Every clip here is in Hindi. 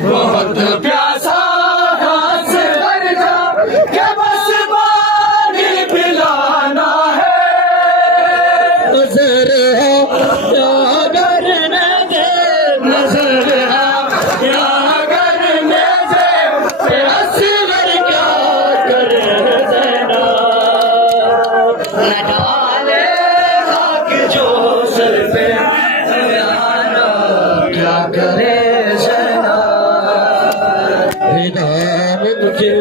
बहुत प्यासा हाथ से भर जा के बस पानी पिलाना है। नजर है या करने दे, नजर है या करने दे, असगर क्या करे ज़ैना। न डाले खाक जो सर पे क्या करे ज़ैना। हिदायत मुमकिन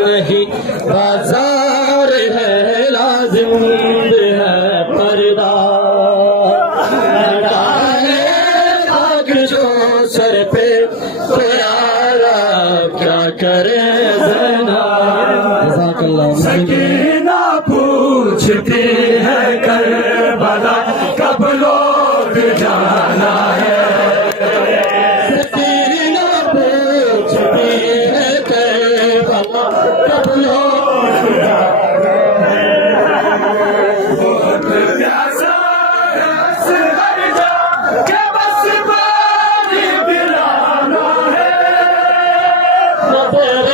नहीं, बाजार है लाजिम है पर्दा। डाले खाक जो सर पे तो यारा क्या करे ज़ैना। सकीना पूछती है करबला कब लौट जाना है। सकीना पूछती है करबला कब लौट जाना है। बहुत प्यासा रस भर जा के बस पानी पिलाना है। नजर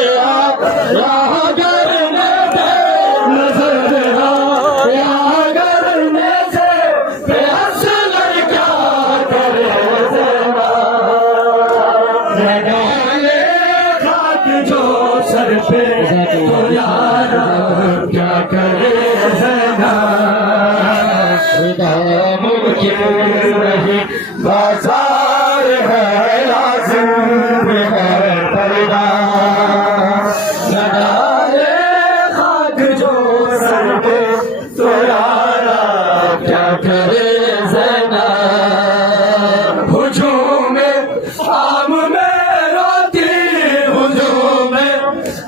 यहाँ करने दे, नजर यहाँ करने से असगर क्या करे ज़ैना। डाले खाक जो सर पे तो यारा क्या करे ज़ैना। खुदा मुमकिन नहीं, बाजार है लाजिम है पर्दा। डाले खाक जो सर पे तो यारा क्या करे ज़ैना। हुजूम आम में रोती, हुजूम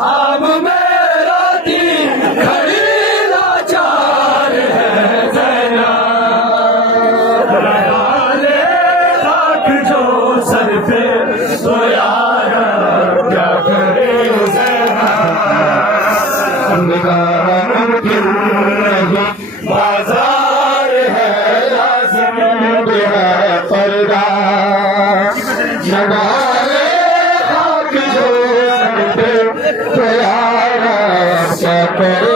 आम में रोती, खड़ी लाचार है ज़ैना। डाले खाक जो सर पे तो यारा क्या करे ज़ैना। मुमकिन नहीं, बाजार है लाजिम है पर्दा। डाले खाक जो सर पे तो यारा क्या करे